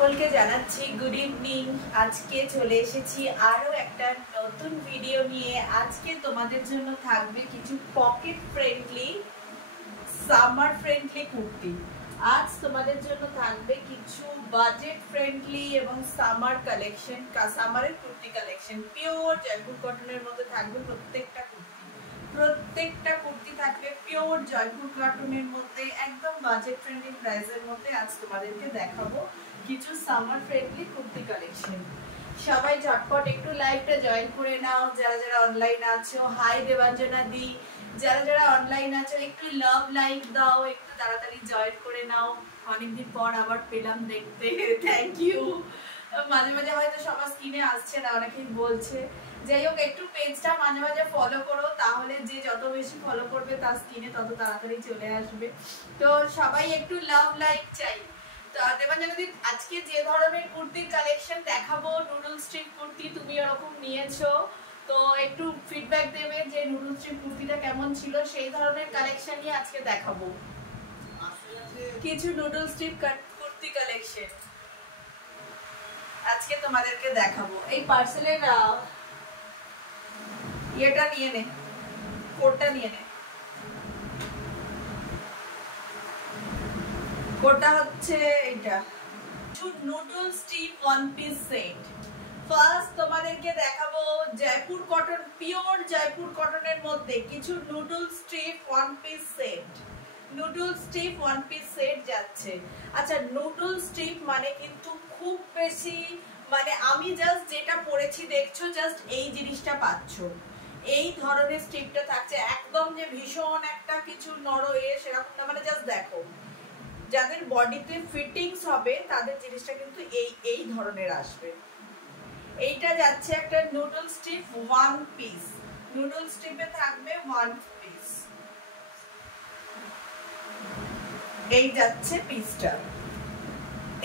সকলকে জানাচ্ছি good evening. আজকে চলে এসেছি আরো একটা নতুন ভিডিও নিয়ে। আজকে তোমাদের জন্য থাকবে কিছু pocket friendly summer friendly kurti. আজ তোমাদের জন্য থাকবে কিছু বাজেট ফ্রেন্ডলি এবং সামার কালেকশন, সামারের কুর্তি কালেকশন। পিওর জয়পুর কটনের মধ্যে থাকবে প্রত্যেকটা কুর্তি থাকবে পিওর জয়পুর কটনের মধ্যে, একদম বাজেট ফ্রেন্ডলি প্রাইসের মধ্যে। আজ তোমাদেরকে দেখাবো কিছু সামার ফ্রেন্ডলি কুর্তি কালেকশন। সবাই ঝটপট একটু লাইভটা জয়েন করে নাও। যারা যারা অনলাইন আছো হাই দেবাঞ্জনা দি, যারা যারা অনলাইন আছো একটু লাভ লাইক দাও, একটু তাড়াতাড়ি জয়েন করে নাও। অনেকদিন পর আবার পেলাম দেখতে, থ্যাংক ইউ। মাঝে মাঝে হয়তো সবার স্ক্রিনে আসছে না, অনেকেই বলছে। যাই হোক, একটু পেজটা মাঝে মাঝে ফলো করো, তাহলে যে যত বেশি ফলো করবে তার স্ক্রিনে তত তাড়াতাড়ি চলে আসবে। তো সবাই একটু লাভ লাইক চাই। তো দেবাঞ্জনা দি, আজকে যে ধরনের কুর্তির কালেকশন দেখাবো, নুডল স্ট্রিপ কুর্তি তুমি এরকম নিয়েছো, তো একটু ফিডব্যাক দেবে যে নুডল স্ট্রিপ কুর্তিটা কেমন ছিল। সেই ধরনের কালেকশনই আজকে দেখাবো, কিছু নুডল স্ট্রিপ কুর্তি কালেকশন আজকে তোমাদেরকে দেখাবো। এই পার্সেলের এটা নিয়ে নে, কোটটা নিয়ে নে। কোটটা হচ্ছে এটা noodle strip one piece set. First তোমাদেরকে দেখাবো জয়পুর কটন, পিওর জয়পুর কটনের মধ্যে কিছু noodle strip one piece set. Noodle strip one piece set যাচ্ছে। আচ্ছা, নুডল স্ট্রিপ মানে কিন্তু খুব বেশি, মানে আমি জাস্ট যেটা পরেছি দেখছো, জাস্ট এই জিনিসটা পাচ্ছ। এই ধরনের স্ট্রিপটা থাকছে, একদম যে ভীষণ একটা কিছু সেরকম না, মানে জাস্ট দেখো। যাদের বডিতে ফিটিংস হবে তাদের জিনিসটা কিন্তু এই ধরনের আসবে। এইটা যাচ্ছে একটা noodle strip one piece. Noodle স্ট্রিপে থাকবে ওয়ান পিস। এই যাচ্ছে পিসটা,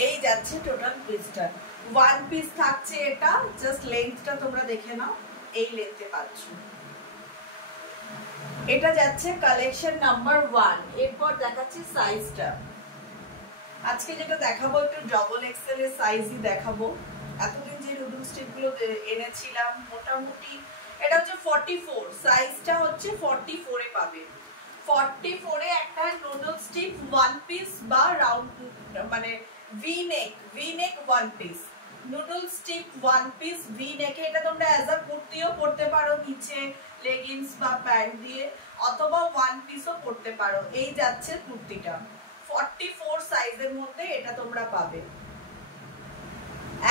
এই যাচ্ছে টোটাল পিসটা। ওয়ান পিস থাকছে এটা। জাস্ট লেন্থটা তোমরা দেখে নাও, এই লেন্থে পাচ্ছ। এটা যাচ্ছে কালেকশন নাম্বার 1। এরপর দেখাচ্ছি সাইজটা। আজকে যেটা দেখাবো একটু ডবল এক্সেল এর সাইজই দেখাবো। এতদিন যে নুডল স্ট্রিপ গুলো এনেছিলাম মোটামুটি এটা হচ্ছে 44, সাইজটা হচ্ছে 44 এ পাবে। 44 এ একটা নুডল স্ট্রিপ ওয়ান পিস বা রাউন্ড, মানে ভি নেক one piece. Noodle strip one piece V নেকে। এটা তোমরা অ্যাজ আ কুর্তিও পরতে পারো, নিচে লেগিংস বা প্যান্ট দিয়ে, অথবা ওয়ান পিসও পরতে পারো। এই যাচ্ছে কুর্তিটা 44 সাইজের মধ্যে, এটা তোমরা পাবে।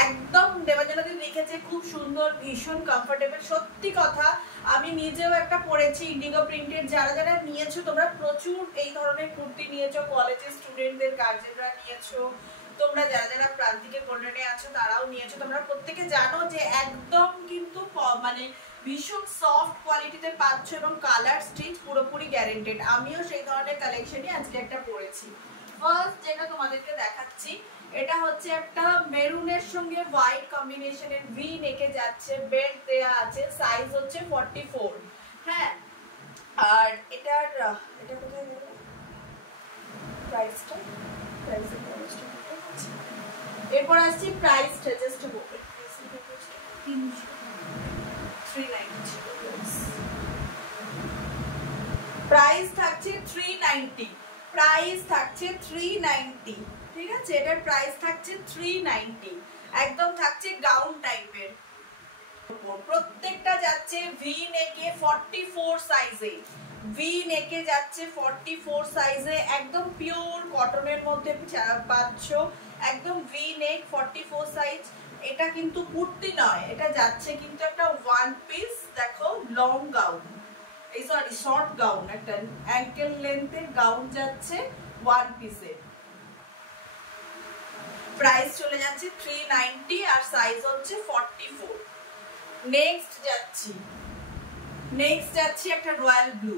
একদম দেবাঞ্জনা দি লিখেছে খুব সুন্দর, ভীষণ কমফোর্টেবল। সত্যি কথা, আমি নিজেও একটা পরেছি ইন্ডিগো প্রিন্টের। যারা যারা নিয়েছো তোমরা প্রচুর এই ধরনের কুর্তি নিয়েছো, কলেজের স্টুডেন্টদের গার্জেনরা নিয়েছো, তোমরা যারা যারা প্রান্তিকে কল্যাণে আছো তারাও নিয়েছো। তোমরা প্রত্যেকে জানো যে একদম কিন্তু মানে ভীষণ সফট কোয়ালিটিতে পাচ্ছ এবং কালার স্টিচ পুরোপুরি গ্যারেন্টেড। আমিও সেই ধরনের কালেকশনই আজকে একটা পরেছি। ফার্স্ট যেটা তোমাদেরকে দেখাচ্ছি, এটা হচ্ছে একটা মেরুনের সঙ্গে হোয়াইট কম্বিনেশনের, ভি নেকে যাচ্ছে, বেল্ট দেয়া আছে, সাইজ হচ্ছে 44। হ্যাঁ, আর এটা কোথায় গেল প্রাইসটা? এরপর আসছি প্রাইসটা, জাস্ট প্রাইস থাকছে 390। প্রাইস থাকছে 390, ঠিক আছে? এটার প্রাইস থাকছে 390। একদম থাকছে গাউন টাইপের। প্রত্যেকটা যাচ্ছে ভি নেকে 44 সাইজে। ভি নেকে যাচ্ছে 44 সাইজে, একদম পিওর কটনের মধ্যে পাচ্ছ। একদম ভি নেক 44 সাইজ। এটা কিন্তু কুর্তি নয়, এটা যাচ্ছে কিন্তু একটা ওয়ান পিস। দেখো, লং গাউন, এই সরি শর্ট গাউন, একটা অ্যাঙ্কেল লেন্থের গাউন যাচ্ছে ওয়ান পিসে। প্রাইস চলে যাচ্ছে 390 আর সাইজ হচ্ছে 44। নেক্সট যাচ্ছি একটা রয়্যাল ব্লু।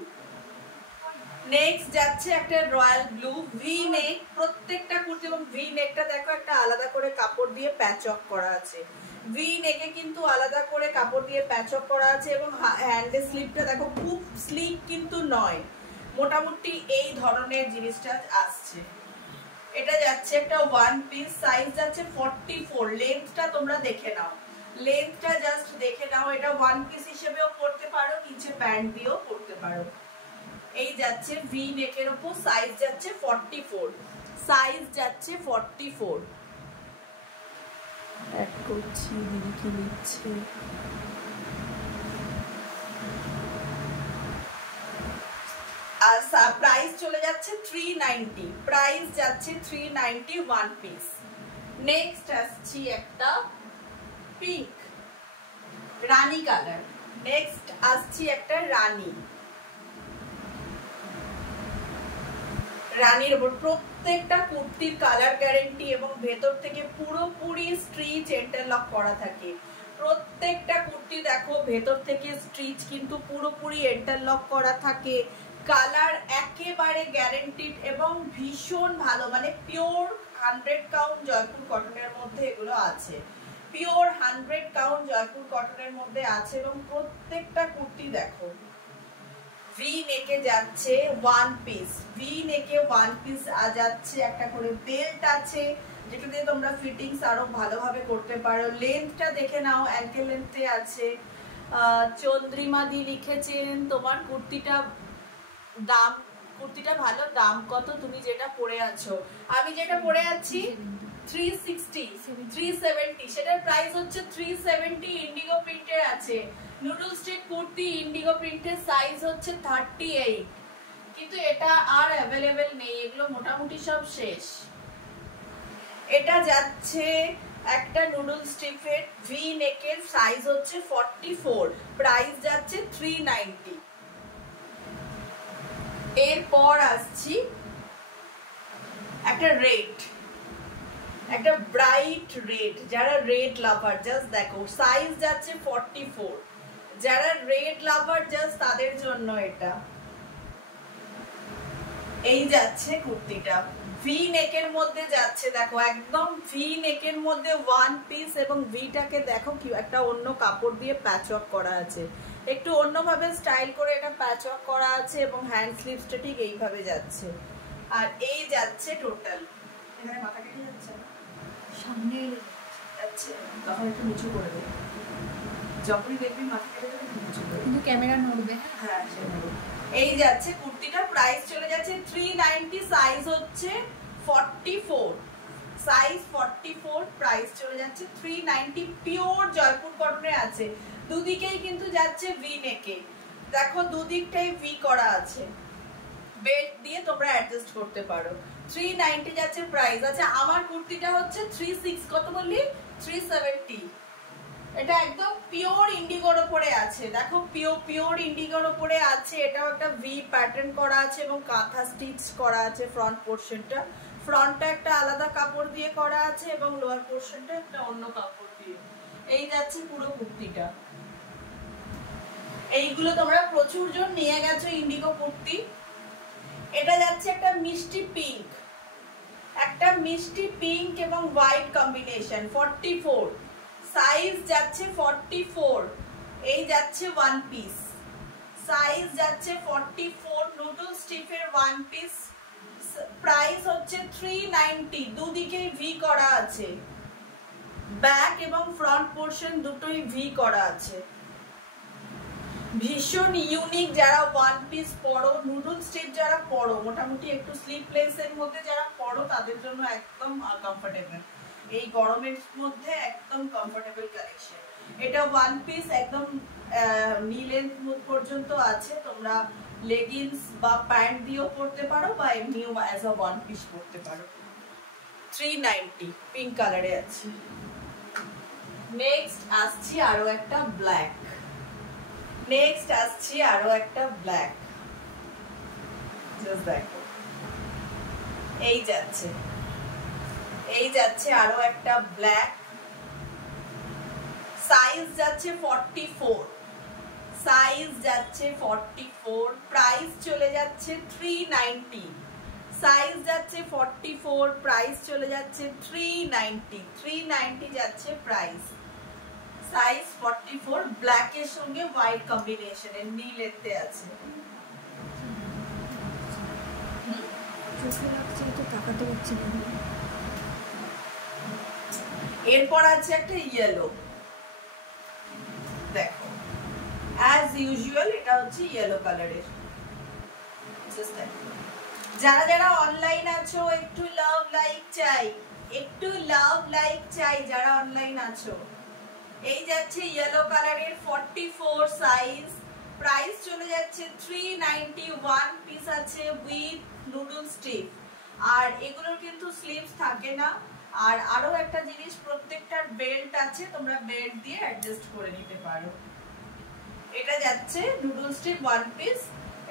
নেক্সট যাচ্ছে একটা রয়্যাল ব্লু ভি নেক। প্রত্যেকটা কুর্তি এবং ভি নেকটা দেখো একটা আলাদা করে কাপড় দিয়ে প্যাচ অফ করা আছে। ভি নেকে কিন্তু আলাদা করে কাপড় দিয়ে প্যাচ অফ করা আছে এবং হ্যান্ডের স্লিপটা দেখো, খুব স্লিপ কিন্তু নয়, মোটামুটি এই ধরনের জিনিসটা আসছে। এটা যাচ্ছে একটা ওয়ান পিস, সাইজ যাচ্ছে 44। লেন্থটা তোমরা দেখে নাও, লেন্থটা জাস্ট দেখে নাও। এটা ওয়ান পিস হিসেবেও পরতে পারো, নিচে প্যান্ট দিয়েও পরতে পারো। এই যাচ্ছে ভি নেকের উপর, সাইজ যাচ্ছে 44, সাইজ যাচ্ছে 44। অ্যাড করছি, দিদি কি নিচ্ছে। প্রাইস চলে যাচ্ছে 390, প্রাইস যাচ্ছে 390 ওয়ান পিস। নেক্সট আসছি একটা পিঙ্ক রানী কালার। নেক্সট আসছি একটা রানীর উপর। প্রত্যেকটা কুর্তির কালার গ্যারেন্টি এবং ভেতর থেকে পুরোপুরি স্ট্রিচ ইন্টারলক করা থাকে। প্রত্যেকটা কুর্তি দেখো ভেতর থেকে স্ট্রিচ কিন্তু পুরোপুরি ইন্টারলক করা থাকে। কালার একেবারে গ্যারেন্টিড এবং ভীষণ ভালো, মানে পিওর 100 কাউন্ট জয়পুর কটনের মধ্যে এগুলো আছে। পিওর 100 কাউন্ট জয়পুর কটনের মধ্যে আছে এবং প্রত্যেকটা কুর্তি দেখো ভি নেকে যাচ্ছে ওয়ান পিস, ভি নেকে ওয়ান পিস যাচ্ছে। একটা করে বেল্ট আছে যেটা দিয়ে তোমরা ফিটিংস আরো ভালোভাবে করতে পারো। লেন্থটা দেখে নাও, অ্যাঙ্কেল লেন্থে আছে। চন্দ্রিমা দি লিখেছেন তোমার কুর্তিটা দাম, কুর্তিটা ভালো, দাম কত তুমি যেটা পরে আছো? আমি যেটা পরে আছি 360 370, সেটার প্রাইস হচ্ছে 370। ইন্ডিগো প্রিন্টের আছে, নুডল স্টিক কুর্তি ইন্ডিগো প্রিন্টের, সাইজ হচ্ছে 38। কিন্তু এটা আর অ্যাভেলেবেল নেই, এগুলো মোটামুটি সব শেষ। এটা যাচ্ছে একটা নুডল স্টিফের ভি নেকের, সাইজ হচ্ছে 44, প্রাইস যাচ্ছে 390। এরপর আসছি একটা রেড, একটা ব্রাইট রেড। যারা রেড লাভার জাস্ট দেখো, সাইজ যাচ্ছে 44। যারা রেড লাভার জাস্ট তাদের জন্য এটা। এই যাচ্ছে কুর্তিটা ভি নেকের মধ্যে যাচ্ছে, দেখো একদম ভি নেকের মধ্যে ওয়ান পিস এবং ভিটাকে দেখো কি একটা অন্য কাপড় দিয়ে প্যাচওয়ার্ক করা আছে, একটু অন্যভাবে স্টাইল করে এটা প্যাচওয়ার্ক করা আছে এবং হ্যান্ড স্লিভসটা ঠিক এইভাবে যাচ্ছে। আর এই যাচ্ছে টোটাল, এখানে মাথা কেটে যাচ্ছে না, সামনে যাচ্ছে, তখন একটু নিচু করে দেবে, যখনই দেখবি মাথা কেটে যাবে নিচু করে, কিন্তু ক্যামেরা নড়বে। হ্যাঁ সে নড়বে। এই যাচ্ছে কুর্তিটা, প্রাইস চলে যাচ্ছে 390, সাইজ হচ্ছে 44, সাইজ 44, প্রাইস চলে যাচ্ছে 390। পিওর জয়পুর কটনে আছে, দুদিকেই কিন্তু যাচ্ছে ভি নেকে, দেখো দুদিকটাই ভি করা আছে, বেল্ট দিয়ে তোমরা অ্যাডজাস্ট করতে পারো। 390 যাচ্ছে প্রাইস। আচ্ছা আমার কুর্তিটা হচ্ছে 36, কত বললি? 370। এটা একদম পিওর ইন্ডিগোর উপরে আছে, দেখো পিওর ইন্ডিগোর উপরে আছে। এটাও একটা ভি প্যাটার্ন করা আছে এবং কাঁথা স্টিচ করা আছে। ফ্রন্ট পোর্শনটা, ফ্রন্টটা একটা আলাদা কাপড় দিয়ে করা আছে এবং লোয়ার পোর্শনটা একটা অন্য কাপড় দিয়ে। এই যাচ্ছে পুরো কুর্তিটা। এইগুলো তোমরা প্রচুর জন নিয়ে গেছো ইন্ডিগো কুর্তি। এটা যাচ্ছে একটা মিষ্টি পিঙ্ক, একটা মিষ্টি পিঙ্ক এবং হোয়াইট কম্বিনেশন, 44, সাইজ যাচ্ছে 44। এই যাচ্ছে ওয়ান পিস, সাইজ যাচ্ছে 44, নুডল স্টিফের ওয়ান পিস, প্রাইস হচ্ছে 390। দুদিকেই ভি করা আছে, ব্যাক এবং ফ্রন্ট পোর্শন দুটোই ভি করা আছে। ভীষণ ইউনিক। যারা ওয়ান পিস পরো, নুডল স্টিফ যারা পরো, মোটামুটি একটু স্লিপলেস এর মধ্যে যারা পরো, তাদের জন্য একদম কমফোর্টেবল, এই গরমের মধ্যে একদম কমফোর্টেবল কালেকশন। এটা ওয়ান পিস একদম নি লেন্থ পর্যন্ত আছে, তোমরা লেগিংস বা প্যান্ট দিয়েও পরতে পারো বা এমনিও অ্যাজ আ ওয়ান পিস পরতে পারো। 390 পিঙ্ক কালারে আছে। নেক্সট আসছি আরো একটা ব্ল্যাক, নেক্সট আসছি আরো একটা ব্ল্যাক, জাস্ট দেখো এই যাচ্ছে, এই যাচ্ছে আরো একটা ব্ল্যাক, সাইজ যাচ্ছে 44, সাইজ যাচ্ছে 44, প্রাইস চলে যাচ্ছে 390, সাইজ যাচ্ছে 44, প্রাইস চলে যাচ্ছে 390, 390 যাচ্ছে প্রাইস, সাইজ 44, ব্ল্যাক এর সঙ্গে হোয়াইট কম্বিনেশনের নীলেতে আছে। এরপর আছে একটা ইয়েলো, দেখো অ্যাজ ইউজুয়াল এটা হচ্ছে ইয়েলো কালারের। যারা যারা অনলাইন আছো একটু লাভ লাইক চাই, একটু লাভ লাইক চাই যারা অনলাইন আছো। এই যাচ্ছে ইয়েলো কালারের 44 সাইজ, প্রাইস চলে যাচ্ছে 391, পিস আছে উইথ নুডল স্টিক। আর এগুলোর কিন্তু স্লিভস থাকে না। আর আরো একটা জিনিস, প্রত্যেকটার বেল্ট আছে, তোমরা বেল্ট দিয়ে অ্যাডজাস্ট করে নিতে পারো। এটা যাচ্ছে নুডল স্টিক ওয়ান পিস,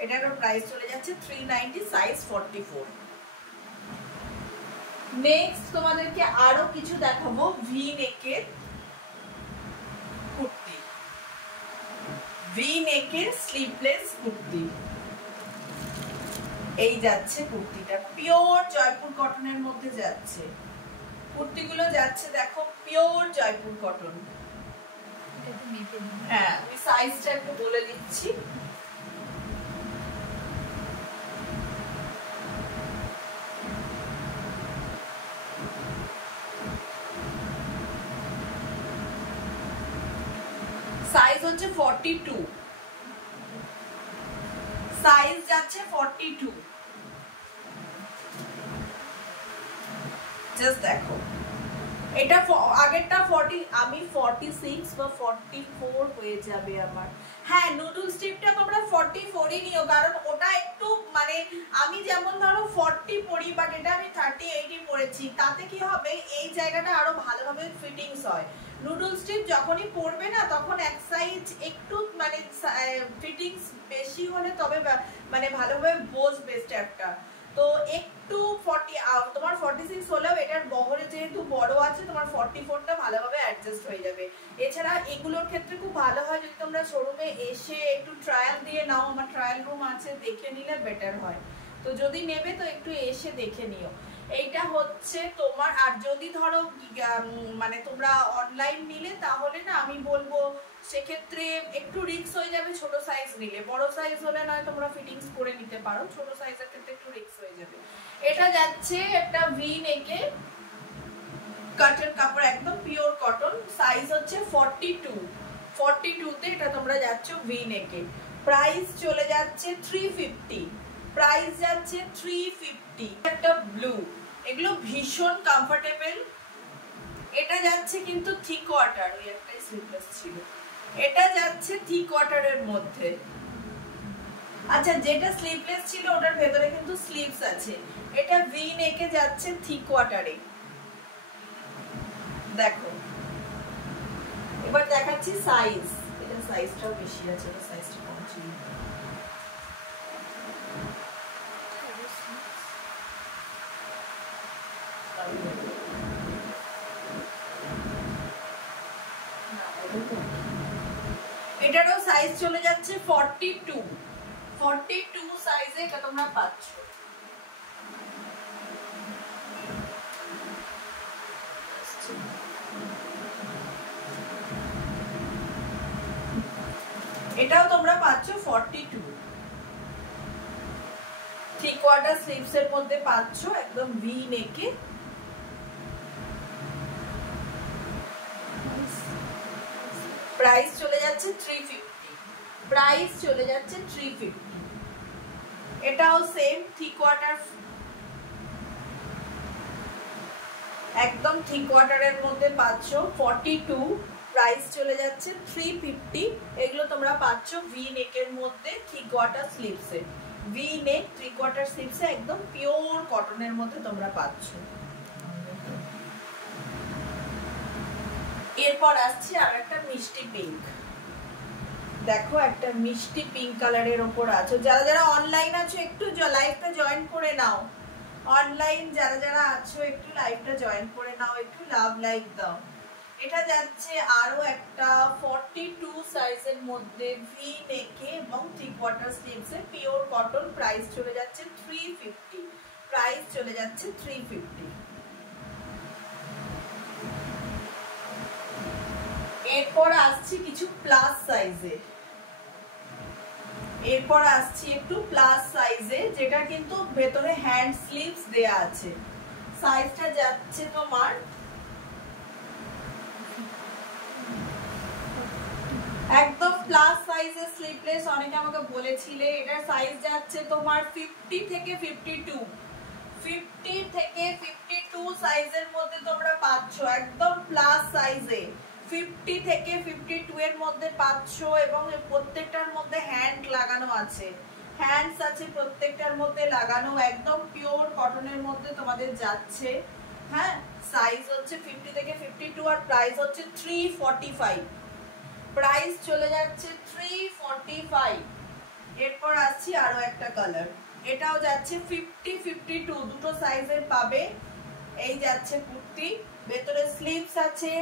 এটারও প্রাইস চলে যাচ্ছে 390, সাইজ 44। নেক্সট তোমাদেরকে আরো কিছু দেখাবো ভি নেকের কুর্তি, ভি নেকের স্লিভলেস কুর্তি। এই যাচ্ছে কুর্তিটা, পিওর জয়পুর কটনের মধ্যে যাচ্ছে। কুর্তিগুলো যাচ্ছে দেখো পিওর জয়পুর কটন। হ্যাঁ, আমি সাইজটা একটু বলে দিচ্ছি। সাইজ হচ্ছে 42, সাইজ যাচ্ছে 42। জাস্ট দেখো, এটা আগেরটা 40, আমি 46 বা 44 হয়ে যাবে আমার। হ্যাঁ, নুডল স্টিকটা তোমরা 44ই নিও, কারণ ওটা একটু মানে আমি যেমন ধরো 40 পরি, বাট এটা আমি 38ই পরেছি। তাতে কি হবে, এই জায়গাটা আরো ভালোভাবে ফিটিংস হয়। নুডল স্টিক যখনই পরবে না, তখন এক সাইজ একটু মানে ফিটিংস বেশি হলে তবে মানে ভালোভাবে বসবে স্টেপটা। তো একটু 40, তোমার 46 হলেও এটার বহরে যেহেতু বড় আছে, তোমার 44টা ভালোভাবে অ্যাডজাস্ট হয়ে যাবে। এছাড়া এগুলোর ক্ষেত্রে খুব ভালো হয় যদি তোমরা শোরুমে এসে একটু ট্রায়াল দিয়ে নাও, আমার ট্রায়াল রুম আছে, দেখে নিলে বেটার হয়। তো যদি নেবে তো একটু এসে দেখে নিও। এইটা হচ্ছে তোমার, আর যদি ধরো মানে তোমরা অনলাইন নিলে তাহলে না আমি বলবো সেক্ষেত্রে একটু রিস্ক হয়ে যাবে ছোট সাইজ নিলে। বড় সাইজ হলে নয় তোমরা ফিটিংস করে নিতে পারো, ছোট সাইজের ক্ষেত্রে একটু রিস্ক হয়ে যাবে। এটা যাচ্ছে একটা ভি নেকে কাটের কাপড়, একদম পিওর কটন, সাইজ হচ্ছে 42, 42 তে এটা তোমরা যাচ্ছ ভি নেকে। প্রাইস চলে যাচ্ছে 350, প্রাইস যাচ্ছে 350। একটা ব্লু, এগুলো ভীষণ কমফোর্টেবল। এটা যাচ্ছে কিন্তু থিক কোয়ার্টার, ওই একটাই স্লিভলেস ছিল, এটা যাচ্ছে থিক কোয়ার্টারের মধ্যে। আচ্ছা, যেটা স্লিভলেস ছিল ওটার ভেতরে কিন্তু স্লিভস আছে। এটা ভি নেকে যাচ্ছে থিক কোয়ার্টারে। দেখো, এবার দেখাচ্ছি সাইজ। এটা সাইজটাও বেশি আছে, এটা সাইজটা কম ছিল। এটারও সাইজ চলে যাচ্ছে 42, 42 সাইজে এটা তোমরা পাচ্ছ। এটাও তোমরা পাচ্ছ 42, থ্রি কোয়ার্টার স্লিভস এর মধ্যে পাচ্ছ, একদম ভি নেকে। প্রাইস চলে যাচ্ছে 350, প্রাইস চলে যাচ্ছে 350। এটাও সেম থ্রি কোয়ার্টার, একদম থ্রি কোয়ার্টারের মধ্যে পাচ্ছ 42, প্রাইস চলে যাচ্ছে 350। এগুলো তোমরা পাচ্ছ ভি নেকের মধ্যে থ্রি কোয়ার্টার স্লিভসে, ভি নেক থ্রি কোয়ার্টার স্লিভসে, একদম পিওর কটনের মধ্যে তোমরা পাচ্ছ। এরপর আসছে আর একটা মিষ্টি পিঙ্ক। দেখো, একটা মিষ্টি পিঙ্ক কালারের উপর আছে। যারা যারা অনলাইন আছো একটু লাইভটা জয়েন করে নাও, অনলাইন যারা যারা আছো একটু লাইভটা জয়েন করে নাও, একটু লাভ লাইক দাও। এটা যাচ্ছে আরো একটা 42 সাইজের মধ্যে ভি নেকে এবং থ্রি কোয়ার্টার স্লিভসে, পিওর কটন। প্রাইস চলে যাচ্ছে 350, প্রাইস চলে যাচ্ছে 350। এরপর আসছে কিছু প্লাস সাইজে। এরপর আসছি একটু প্লাস সাইজে, যেটা কিন্তু ভেতরে হ্যান্ড স্লিভস দেয়া আছে। সাইজটা যাচ্ছে তোমার একদম প্লাস সাইজের স্লিভলেস। অনেকে আমাকে বলেছিলে এটার সাইজ যাচ্ছে তোমার 50 থেকে 52, 50 থেকে 52 সাইজের মধ্যে তোমরা পাচ্ছ, একদম প্লাস সাইজে 50 থেকে 52 এর মধ্যে পাচ্ছ। এবং প্রত্যেকটার মধ্যে হ্যান্ড লাগানো আছে, হ্যান্ডস আছে প্রত্যেকটার মধ্যে লাগানো, একদম পিওর কটনের মধ্যে তোমাদের যাচ্ছে। হ্যাঁ, সাইজ হচ্ছে 50 থেকে 52 আর প্রাইস হচ্ছে 345, প্রাইস চলে যাচ্ছে 345। এরপর আসছি আরো একটা কালার, এটাও যাচ্ছে 50 52 দুটো সাইজের পাবে। এই যাচ্ছে কুর্তি, ভেতরে স্লিভস আছে,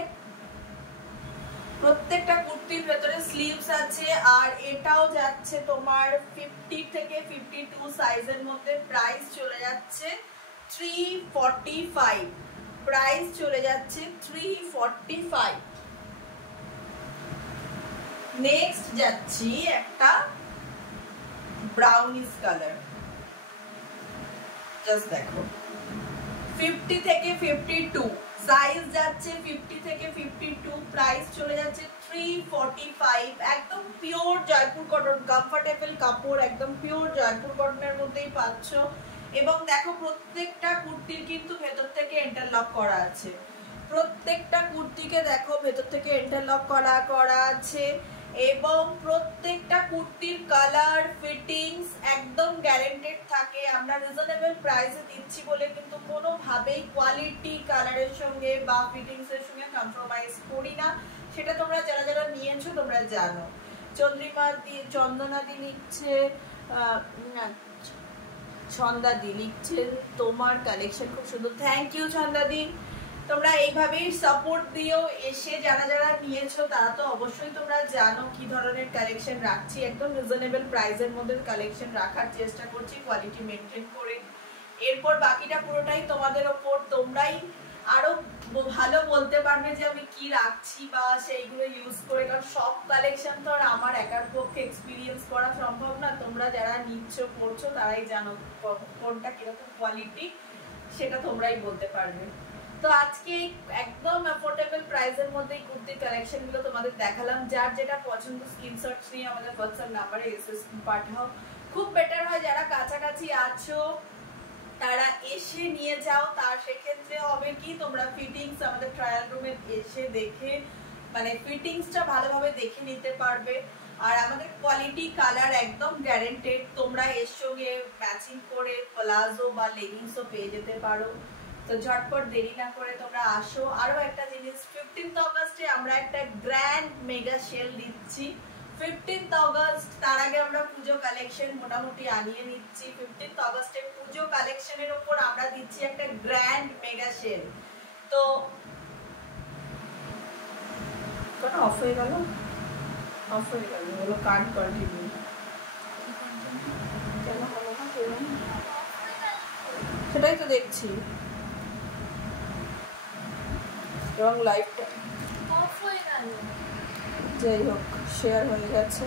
প্রত্যেকটা কুর্তির ভেতরে স্লিভস আছে। আর এটাও যাচ্ছে তোমার 50 থেকে 52 সাইজের মধ্যে, প্রাইস চলে যাচ্ছে 345, প্রাইস চলে যাচ্ছে 345। নেক্সট যাচ্ছি একটা ব্রাউনিশ কালার, জাস্ট দেখো 50 থেকে 52 সাইজ যাচ্ছে, 50 থেকে 52 প্রাইস চলে যাচ্ছে 345। একদম পিওর জয়পুর কটন, কমফোর্টেবল কাপড়, একদম পিওর জয়পুর কটনের মধ্যেই পাচ্ছ। এবং দেখো প্রত্যেকটা কুর্তির কিন্তু ভেতর থেকে ইন্টারলক করা আছে, প্রত্যেকটা কুর্তিকে দেখো ভেতর থেকে ইন্টারলক করা আছে। এবং প্রত্যেকটা কুর্তির কালার ফিটিংস একদম গ্যারান্টেড থাকে। আমরা রিজনেবল প্রাইসে দিচ্ছি বলে কিন্তু কোনোভাবেই কোয়ালিটি কালারের সঙ্গে বা ফিটিংস এর সঙ্গে কম্প্রোমাইজ করি না, সেটা তোমরা যারা যারা নিয়েছো তোমরা জানো। চন্দ্রিমা দি, চন্দনা দি লিখছে, ছন্দা দি লিখছেন তোমার কালেকশন খুব সুন্দর। থ্যাংক ইউ ছন্দা দি, তোমরা এইভাবেই সাপোর্ট দিও। এসে যারা যারা নিয়েছো তারা তো অবশ্যই তোমরা জানো কি ধরনের কালেকশন রাখছি, একদম রিজনেবল প্রাইসের মধ্যে কালেকশন রাখার চেষ্টা করছি কোয়ালিটি মেনটেন করে। এরপর বাকিটা পুরোটাই তোমাদের ওপর, তোমরাই আরো ভালো বলতে পারবে যে আমি কি রাখছি বা সেইগুলো ইউজ করে, কারণ সব কালেকশন তো আর আমার একার পক্ষে এক্সপিরিয়েন্স করা সম্ভব না। তোমরা যারা নিচ্ছ পড়ছো তারাই জানো কোনটা কিরকম কোয়ালিটি, সেটা তোমরাই বলতে পারবে। তো আজকে একদম অ্যাফোর্ডেবল প্রাইসের মধ্যে এই কুর্তির কালেকশন গুলো তোমাদের দেখালাম। যার যেটা পছন্দ স্ক্রিনশটস নিয়ে আমাদের হোয়াটসঅ্যাপ নাম্বারে এসএস পাঠাও। খুব বেটার হয় যারা কাছাকাছি আছো তারা এসে নিয়ে যাও, তার সেক্ষেত্রে হবে কি তোমরা ফিটিংস আমাদের ট্রায়াল রুমে এসে দেখে মানে ফিটিংসটা ভালোভাবে দেখে নিতে পারবে। আর আমাদের কোয়ালিটি কালার একদম গ্যারান্টেড, তোমরা এর সঙ্গে ম্যাচিং করে প্লাজো বা লেগিংসও পেয়ে যেতে পারো। তো ঝটপট দেরি না করে তোমরা আসো। আরো একটা জিনিস, 15th অগস্টে আমরা একটা গ্র্যান্ড মেগা সেল দিচ্ছি। 15th অগস্ট, তার আগে আমরা পুজো কালেকশন মোটামুটি আনিয়ে নিচ্ছি। 15th অগস্টে পুজো কালেকশনের উপর আমরা দিচ্ছি একটা গ্র্যান্ড মেগা সেল। তো কোন অফ হয়ে গেল, অফ হয়ে গেল, হলো কার্ড কন্টিনিউ কেন হলো না, সেটাই তো দেখছি। এবং লাইভটা অফ হয়ে গেল, যাই হোক শেয়ার হয়ে গেছে।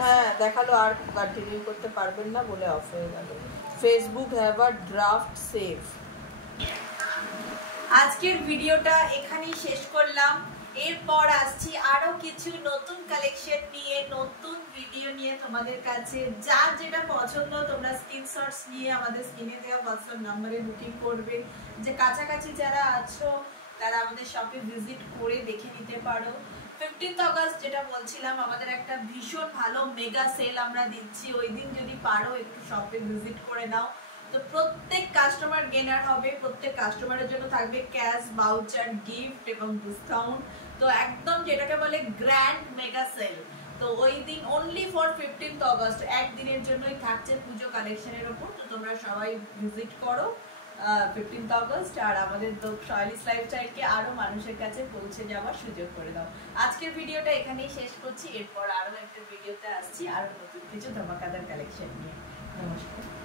হ্যাঁ দেখালো আর কন্টিনিউ করতে পারবেন না বলে অফ হয়ে গেল। Facebook have a draft save. আজকের ভিডিওটা এখানেই শেষ করলাম। এরপর আসছি আরো কিছু নতুন কালেকশন নিয়ে, নতুন ভিডিও নিয়ে তোমাদের কাছে। যার যেটা পছন্দ তোমরা স্ক্রিনশটস নিয়ে আমাদের স্ক্রিনে দেওয়া হোয়াটসঅ্যাপ নাম্বারে বুকিং করবে। যে কাছাকাছি যারা আছো তারা আমাদের শপে ভিজিট করে দেখে নিতে পারো। 15th অগস্ট যেটা বলছিলাম, আমাদের একটা ভীষণ ভালো মেগা সেল আমরা দিচ্ছি। ওই দিন যদি পারো একটু শপে ভিজিট করে নাও। তো প্রত্যেক কাস্টমার গেনার হবে, প্রত্যেক কাস্টমারের জন্য থাকবে ক্যাশ, ভাউচার, গিফট এবং ডিসকাউন্ট। তো একদম যেটাকে বলে গ্র্যান্ড মেগা সেল। তো ওই দিন অনলি ফর 15th অগস্ট একদিনের জন্যই থাকছে পুজো কালেকশনের উপর। তো তোমরা সবাই ভিজিট করো 15th অগস্ট, আর আমাদের শৈলীস লাইফস্টাইলকে আরো মানুষের কাছে পৌঁছে যাওয়ার সুযোগ করে দাও। আজকের ভিডিওটা এখানেই শেষ করছি। এরপর আরো একটা ভিডিওতে আসছি আরো নতুন কিছু ধামাকাদার কালেকশন নিয়ে। নমস্কার।